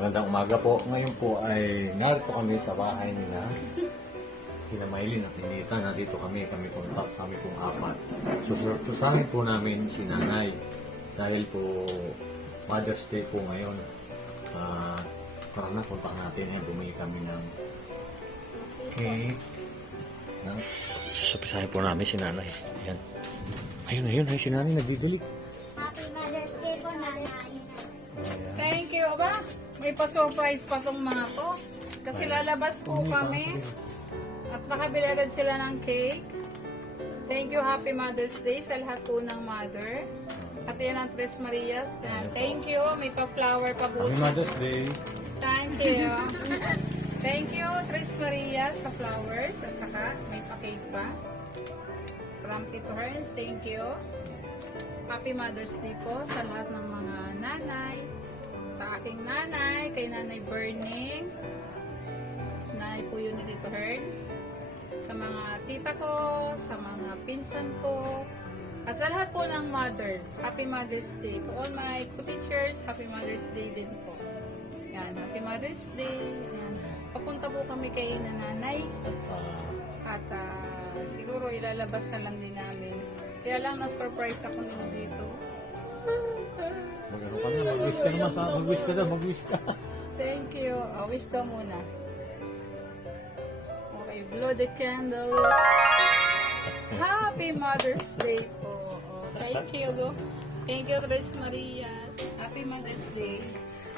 Magandang umaga po. Ngayon po ay narito kami sa bahay nila. Kina Maylin at Ninita. Nandito kami pong apat. Susahin po namin si Nanay. Dahil po Mother's Day po ngayon. Karana punta natin ay bumili kami ng cake. Susahin po namin si Nanay. Ayan. Ayun, si Nanay nagbibili. Happy Mother's Day po, Nanay. Thank you, ba? May pa-surprise pa tong mga to. Kasi lalabas po kami. At nakabili agad sila ng cake. Thank you, Happy Mother's Day sa lahat po ng mother. At yan ang Tres Marias. Thank you. May pa-flower pa po. Happy Mother's Day. Thank you. Thank you, Tres Marias sa flowers. At saka may pa-cake pa. From Tito Herns, thank you. Happy Mother's Day po sa lahat ng mga nanay. Sa aking nanay, kay Nanay Burning. Nanay po yun ni Tito Herns. Sa mga tita ko, sa mga pinsan ko. At sa lahat po ng mothers, Happy Mother's Day. To all my co-teachers, Happy Mother's Day din po. Yan, Happy Mother's Day. Yan. Papunta po kami kay nanay. At siguro ilalabas na lang din namin. Kaya lang na-surprise ako nila dito. Magano ka na, mag-wish ka naman sa mag-wish ka. Thank you. Wish daw muna. Okay, blow the candle. Happy Mother's Day po. Thank you. Thank you, Tres Marias. Happy Mother's Day.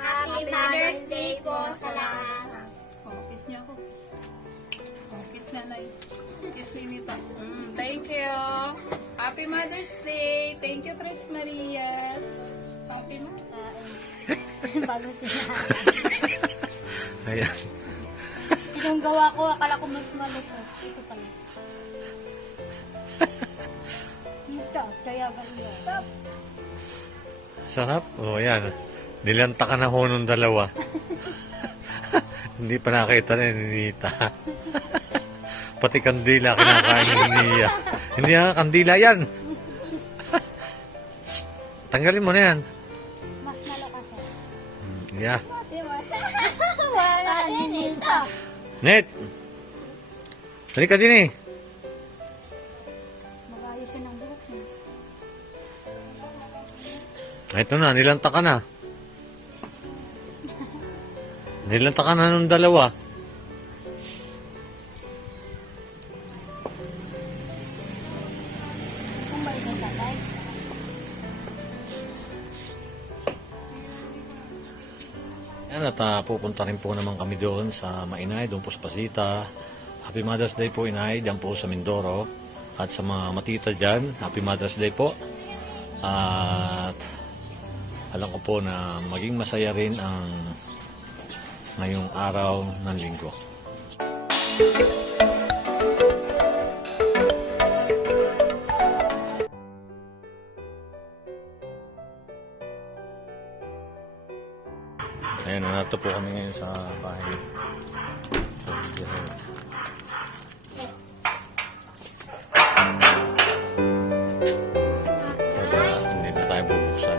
Happy Mother's Day po sa lahat. Kiss niyo ako. Kiss nanay. Kiss Ninita. Thank you. Happy Mother's Day. Thank you, Tres Marias. Happy Bago sila. Ayan. Yung gawa ko, akala ko mas malusot. Ito pala. Ito, kaya ganyan. Sarap. O, ayan. Nilanta ka na ho nung dalawa. Hindi pa nakita ni Ninita. Pati kandila kinakain ni Nia. Hindi nga kandila yan. Tanggalin mo na yan. Mas malakas eh. Yeah. Wala nito. Net! Halika din eh. Mag-ayos siya ng buhok niya. Ito na, nilanta ka na. Nilanta ka na nung dalawa. Kung ba ito tatay? Yan at pupunta rin po naman kami doon sa Mainay, doon po sa Pasita. Happy Mother's Day po Inay, dyan po sa Mindoro. At sa mga matita dyan, Happy Mother's Day po. At alam ko po na maging masaya rin ang ngayong araw ng linggo. Ayan, nandito po kami ngayon sa bahay. Kaya hindi na tayo bubuksan.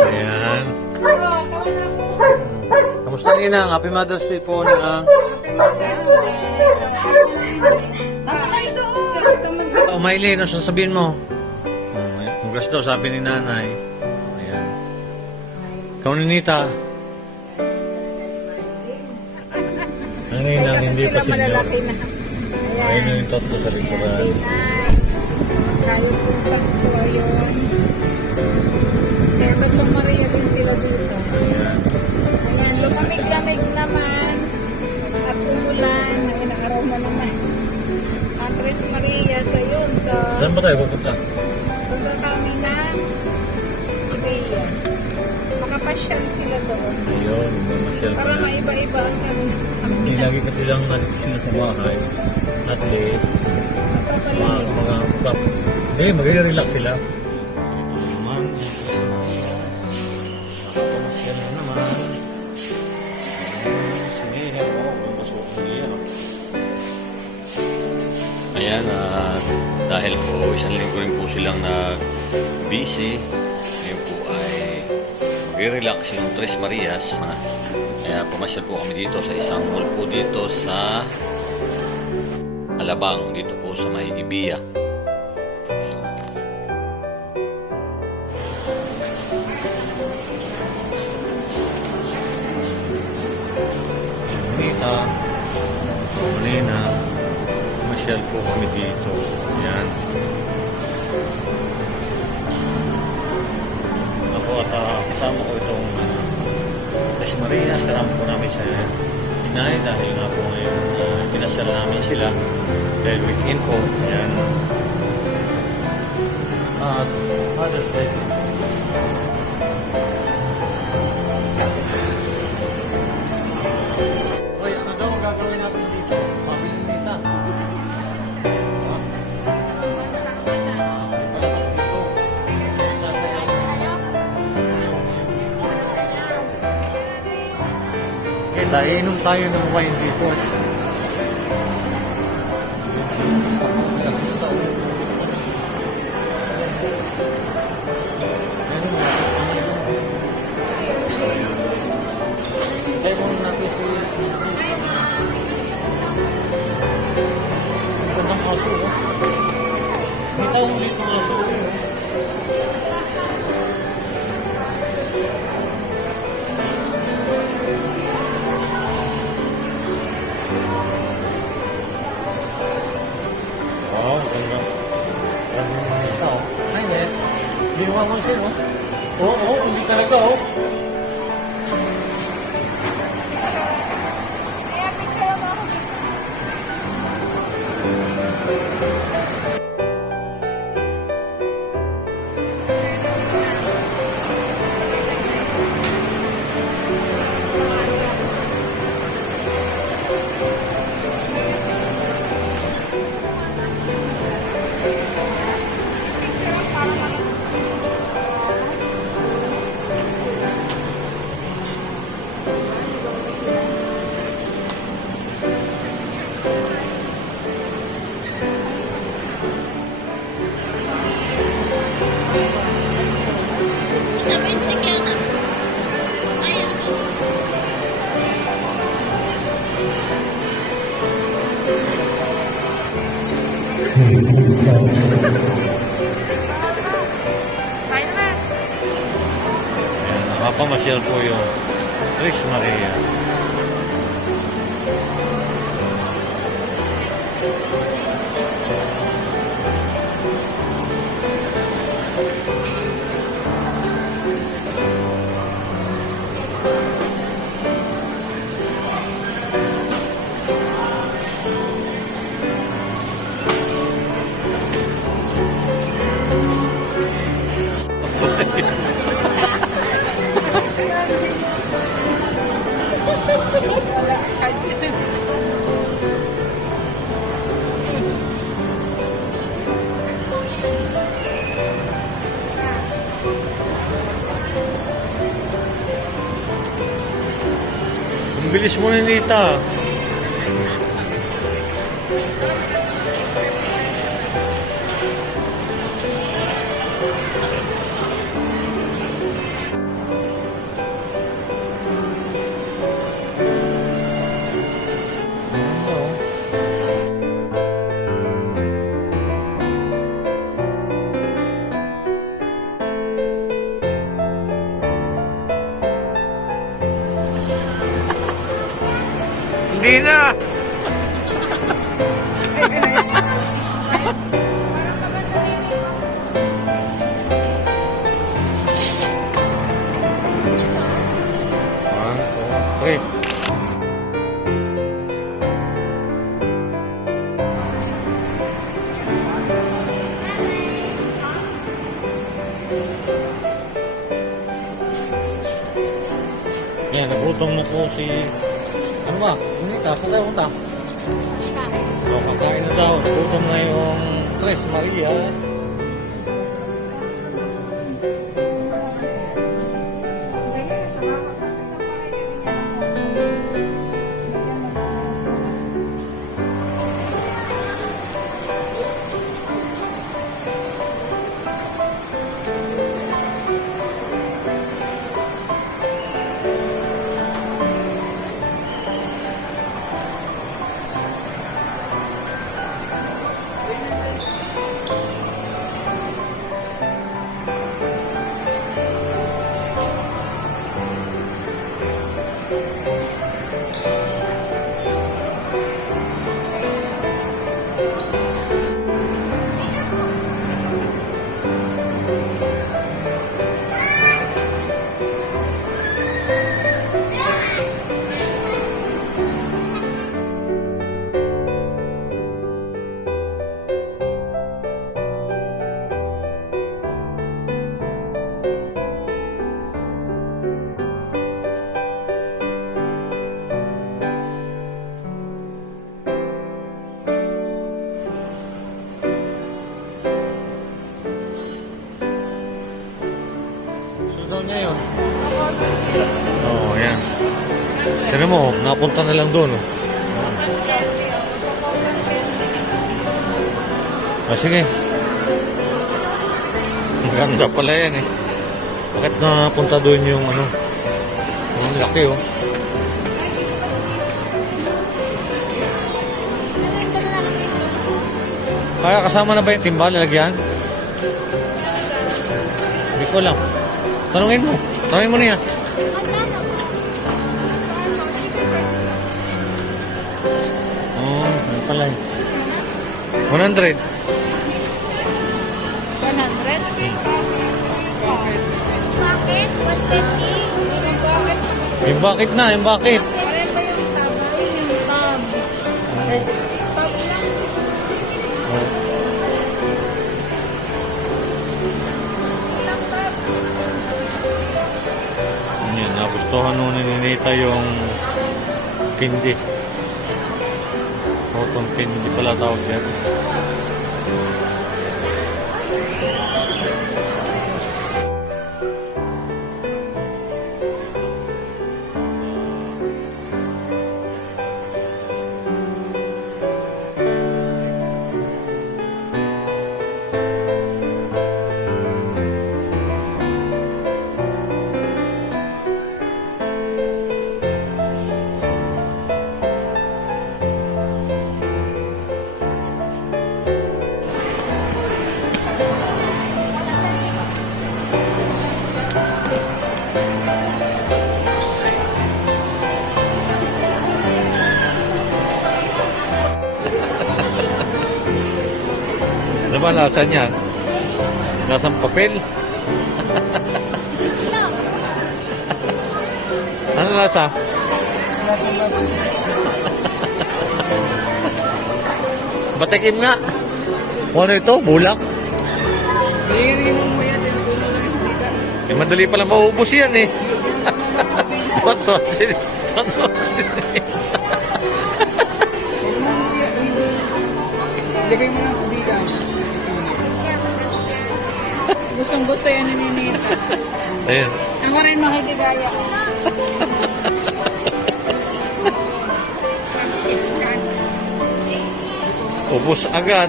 Ayan. Kamusta Ninang? Happy Mother's Day po Ninang. Oh, Maylin, ano sasabihin mo? Congrats daw, sabi ni Nanay. Ayan. Ikaw, Ninita. Ano yun ang hindi pa sila malalaki na. Ayun yung tatlo sa likuran. Kayo pinsan ko, ayun. Kaya tatlong Maria din sila dito. Ayan. Ayan, lumamig-lamig naman. At umulan. Ayun, araw na naman. Ang Tres Marias, ayun, sa... Saan ba tayo pupunta? Punta kami na Korea. Makapasyal sila doon. Ayun, mamasyal Para na. maiba-iba ang Hindi lagi kasi lang natin sila sa bahay. At least, mga mag-relax sila. Naman, mamasyal na naman. Sige, pasok niya. Ayan, dahil po isang linggo rin po silang busy. Ngayon po nagre-relax yung Tres Marias. Kaya pumasyal po kami dito sa isang mall po dito sa Alabang, dito po sa may Ibiya. Nita, Malina, pumasyal po kami dito. Yan. Ako at kasama ko itong Tres Marias, kasama po namin sa inay dahil nga po ngayon pinasyal namin sila dahil weekend po. Yan. At Father's Day. Hoy, ano daw ang gagawin natin dito? Sabi ni Nita. Kita, inom tayo ng wine dito. Kaya mo natin si... Ang gandang aso, oh. May tayong ulit ng aso, oh. Oh, ganda. Ganda ng mga tao. Ay, hindi. Hindi mo mamansin, oh. Oo, hindi talaga, oh. Sabihin si Kiana. Ayun. Bye naman. Ayan, nakapamasyal po yung Tres Marias. Ang bilis mo na, Nita. Hindi na! One, two, three. Yan, nagutom na po si... Ano ba? Unita, saan tayo punta? So, kakain na daw. Nagutom na yung Tres Marias. daw niya yun. Oo, yan. Tignan mo, napunta na lang doon. Sige. Ang ganda pala yan eh. Bakit napunta doon yung ano? Ang laki oh. Kaya kasama na ba yung timbal, lalagyan? Hindi ko alam. Tanungin mo. Tanungin mo niya. Oh, ano pala yun? 100. 100? Bakit? 150? Yung bakit na, yung bakit? Oh. Yan, nagustuhan nung ninita yung pindi. Cotton pindi pala tawag yan. Ano ba lasa niyan? Lasang papel? Ano lasa? Batikim nga. Ano ito? Bulak? Eh, madali pala maubos yan eh. Toto. Lagay mo lang sa bigang. Gustong gusto yan ni Ninita. Ayun. Ako rin makikigaya ko. Ubos agad.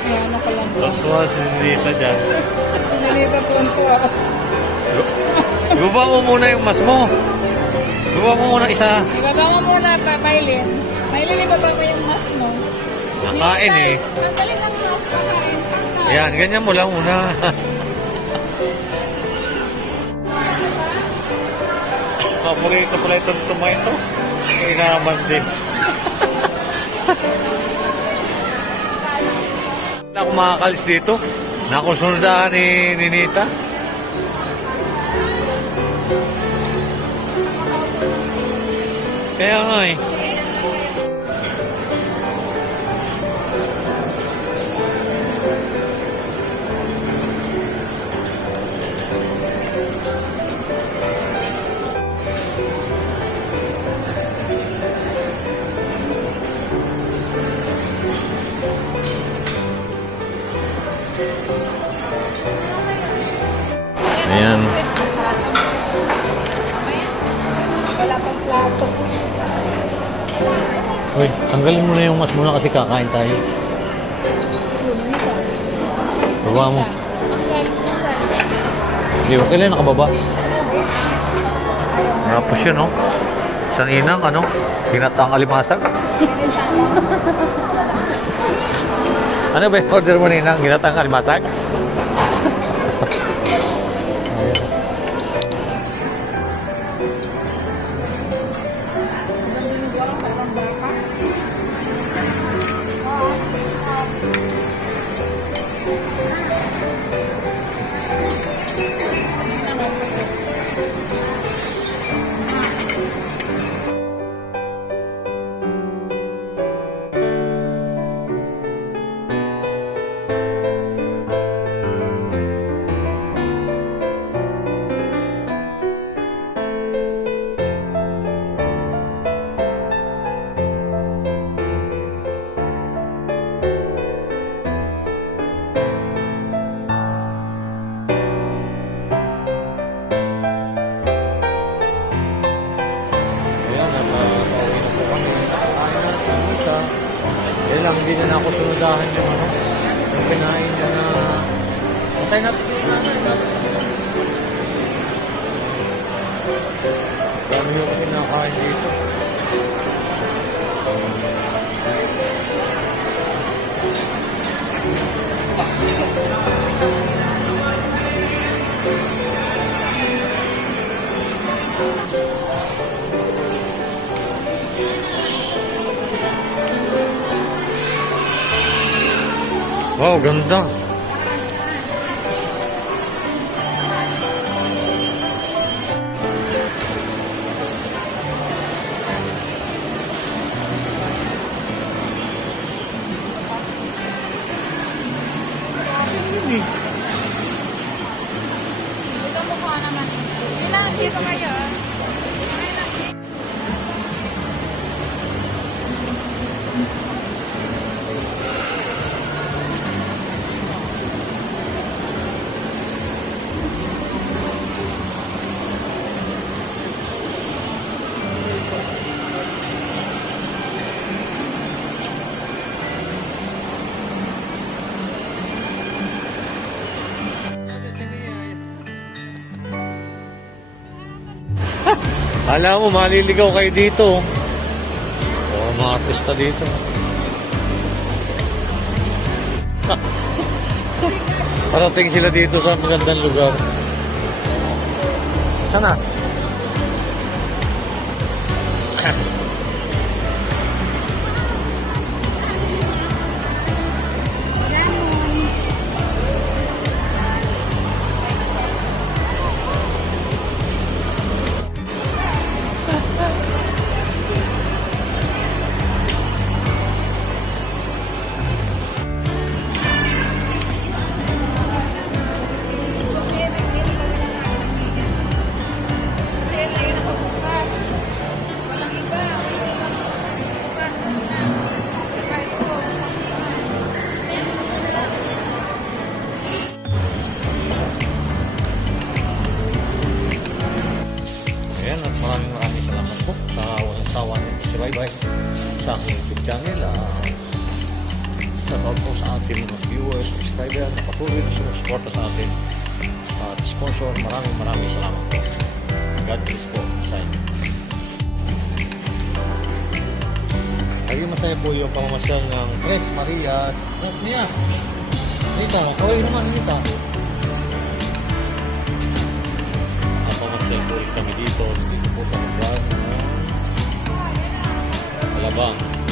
Kaya nakalang ko. Totoo si Nita dyan. Si Ninita tuwan-tuwa. Ibaba mo muna yung mas mo. Ibaba mo muna isa. Ibaba mo muna pa, Maylin. Maylin, ibaba mo yung mas mo. Nakain eh. Nagdali ng mas, nakain. Ayan, ganyan mo lang muna. Paborito pala itong tomato. Inaman din. Hindi ako makakalis dito. Nakusunodaan ni Ninita. Kaya nga eh. Ayan. Wala pang plato. Uy, tanggalin mo na yung mas muna kasi kakain tayo. Baba mo. Hindi, okay lang nakababa. Tapos yun, no? Isang inang, ano? Ginataang alimasag. Ano ba yung order mo, Ninang? Ginataang alimasag? Kaya lang, hindi na ako sunudahan yung ano, yung kinain niya na... Antay natin yung nanay. Dami yung kasi nakakain dito. Wow, ganda. Ito mukha naman. Ilan, dito kayo. Alam mo, maliligaw kayo dito. Mga artista dito. Parating sila dito sa magandang lugar. Sana? Ayan, at maraming salamat po sa walang sawa niyo si Bye sa aking YouTube channel. Shout out po sa ating mga viewers, subscriber na patuloy na sumusuporta sa atin at sponsor. Maraming salamat po. God bless po sa inyo. Lagi masaya po yung pamamasyal ng Tres Marias. Mia! Rita, kaway naman Rita. Pamasyal po ulit kami dito po sa lugar ng Alabang.